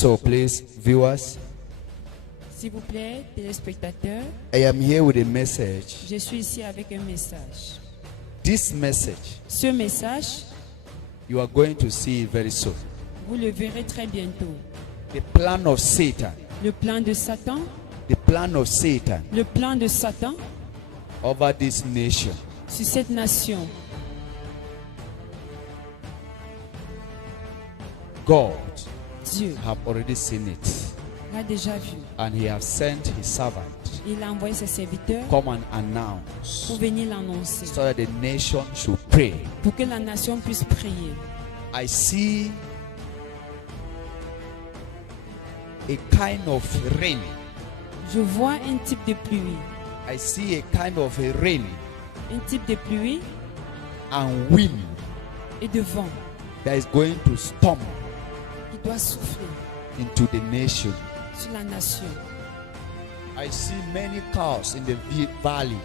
So please, viewers, S'il vous plaît, téléspectateurs, I am here with a message. je suis ici avec un message. This message, Ce message, you are going to see it very soon. vous le verrez très bientôt. The plan of Satan, Le plan de Satan, the plan of Satan le plan de Satan over this nation. sur cette nation. God Dieu have already seen it, l'a déjà vu. and he has sent his servant Il a envoyé ses serviteurs come and announce pour venir l'annoncer, so that the nation should pray. pour que la nation puisse prier. I see a kind of rain. Je vois un type de pluie, I see a kind of a rain un type de pluie and wind et de vent that is going to storm qui doit souffler into the nation. sur la nation. I see many cars in the valley.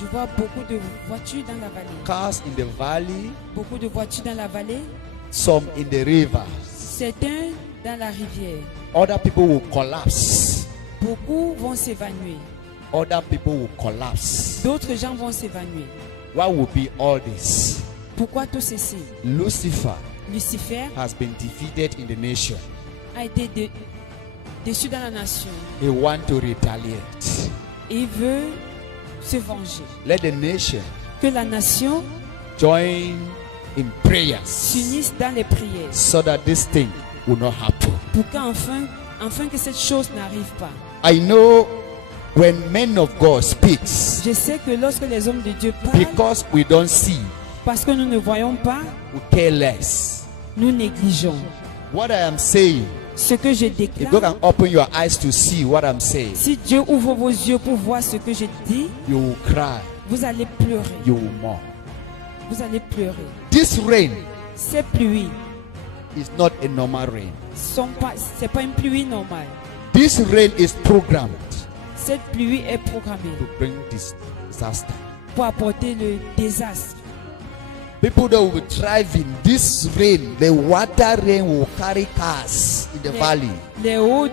Je vois beaucoup de voitures dans la vallée. Cars in the valley, Beaucoup de voitures dans la vallée, some in the river. certains dans la rivière. Other people will collapse. Beaucoup vont s'évanouir. Other people will collapse. D'autres gens vont s'évanouir. What will be all this? Pourquoi tout ceci? Lucifer Lucifer has been defeated in the nation. a été déçu dans la nation. He wants to retaliate. Et il veut se venger. Let the nation Que la nation join in prayers s'unisse dans les prières. so that this thing will not happen. Pour qu'enfin que cette chose n'arrive pas. I know when men of God speaks, Je sais que lorsque les hommes de Dieu parlent, because we don't see, parce que nous ne voyons pas, we care less. nous négligeons. What I am saying, Ce que je if God déclare, can open your eyes to see what I'm saying, si Dieu ouvre vos yeux pour voir ce que je dis, you will cry, vous allez pleurer. you will mourn. Vous allez pleurer. This rain Ces pluies is not a normal rain. c'est pas une pluie normale. This rain is programmed Cette pluie est programmée to bring this disaster. pour apporter le désastre. People that will be driving this rain, the water rain will carry cars in the valley. Les eaux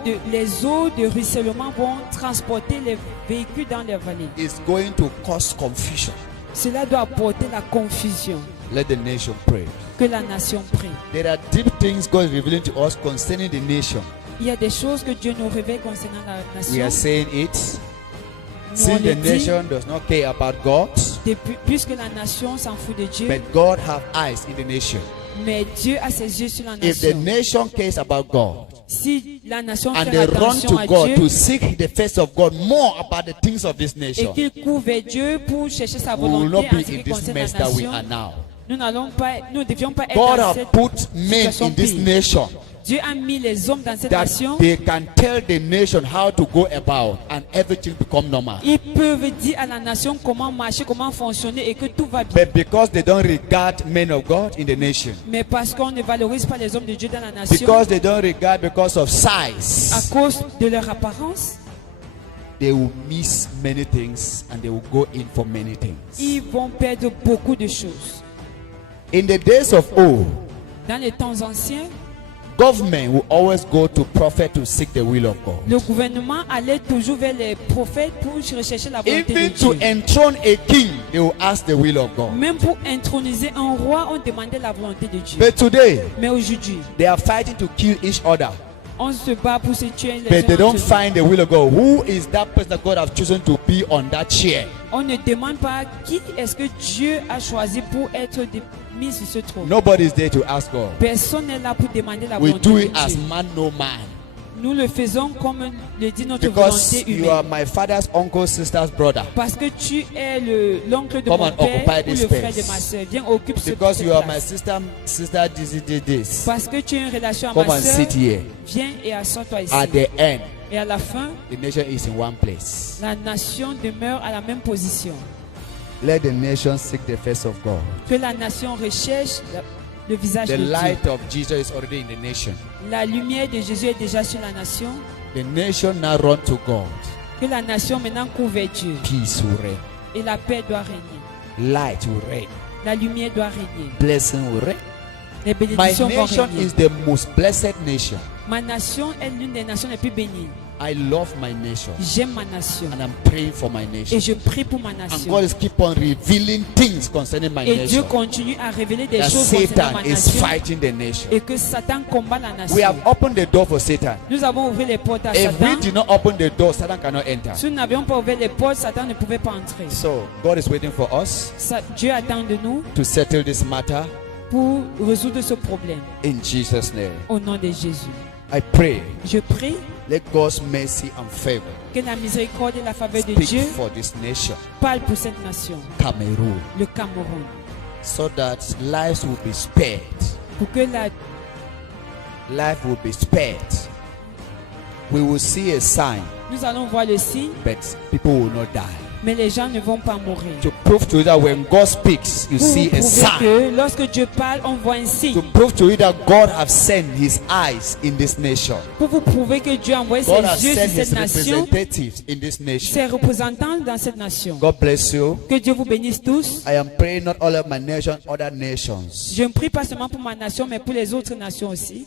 de ruissellement vont transporter les véhicules dans les vallées. It's going to cause confusion. Cela doit apporter la confusion. Let the nation pray. Que la nation prie. There are deep things God is revealing to us concerning the nation. Il y a des choses que Dieu nous révèle concernant la We are nation. saying it. Nous, Since on the le dit, nation does not care about God, puisque la nation s'en fout de Dieu, but God have eyes in the nation. mais Dieu a ses yeux sur la If the nation. nation cares about God Si la nation and fait they run attention to à God Dieu to seek the face of God more about the things of this et nation, qu'il court vers Dieu pour chercher sa we will not volonté en be ce in qui this concerne la mess that we nation, are now. nous ne devions pas être God dans have cette put men situation in this pire. nation Dieu a mis les hommes dans cette that nation. they can tell the nation how to go about and everything become normal. Ils peuvent dire à la nation comment marcher, comment fonctionner et que tout va bien. But because they don't regard men of God in the nation, Mais parce qu'on ne valorise pas les hommes de Dieu dans la nation, because they don't regard because of à size, cause de leur apparence, they will miss many things and they will go in for many things. ils vont perdre beaucoup de choses. In the days of old, Dans les temps anciens, government will always go to prophet to seek the will of God. le gouvernement allait toujours vers les prophètes pour rechercher la volonté de Even to Dieu. enthrone a king, they will ask the will of God. Même pour introniser un roi, on demandait la volonté de Dieu. But today, Mais aujourd'hui, they are fighting to kill each other. on se bat pour se tuer les But they uns don't entre eux. find the will of God. Who is that person that God has chosen to be on that chair? On ne demande pas qui est-ce que Dieu a choisi pour être mis sur ce trône. Nobody is there to ask God. Personne n'est là pour demander la We volonté do de it as Dieu. man, no man. Nous le faisons comme le dit notre Because volonté you are humaine. my father's uncle, sister's brother. Parce que tu es l'oncle de Come mon and père occupy ou this le frère de space. ma soeur. Viens, occupe Because cette you are my place. sister, this. Parce que tu as une relation à Come ma and soeur. sit here. Viens et assois-toi ici. At the end, Et à la fin, the nation is in one place. la nation demeure à la même position. Let the nation seek the face of God. Que la nation recherche le visage The de Dieu. light of Jesus is already in the nation. La lumière de Jésus est déjà sur la nation. The nation now run to God. Que la nation maintenant court vers Dieu. Peace will reign. Et la paix doit régner. Light will reign. La lumière doit régner. Blessing will reign. Les My bénédictions vont nation régner. is the most blessed nation. Ma nation est l'une des nations les plus bénies. I love my nation. J'aime ma nation. And I'm praying for my nation. Et je prie pour ma And nation. God is keep on revealing things concerning my Et Dieu nation. continue à révéler des That choses concernant Satan ma is nation. fighting the nation. Et que Satan combat la We nation. have opened the door for Satan. Nous avons ouvert les portes à If we Satan. did not open the door, Satan cannot enter. Si nous n'avions pas ouvert les portes, Satan ne pouvait pas entrer. So God is waiting for us Dieu attend de nous to settle this matter pour résoudre ce problème. in Jesus' name. Au nom de Jésus. I pray, Je prie let God's mercy and favor que la miséricorde et la faveur de speak Dieu for this nation, parlent pour cette nation, Cameroon, le Cameroun, so that lives will be spared. pour que la Life will be spared. We will see a sign, nous allons voir le signe, but people will not die. mais les gens ne vont pas mourir. To prove to you that when God speaks, you Pour see vous a prouver sign. que lorsque Dieu parle, on voit un signe. To prove to you that God has sent His eyes in this nation. Pour vous prouver que Dieu a envoyé ses God has yeux sur sent His cette nation, representatives in this nation. ses représentants dans cette nation. God bless you. Que Dieu vous bénisse tous. I am praying not all of my nation, other nations. Je ne prie pas seulement pour ma nation, mais pour les autres nations aussi.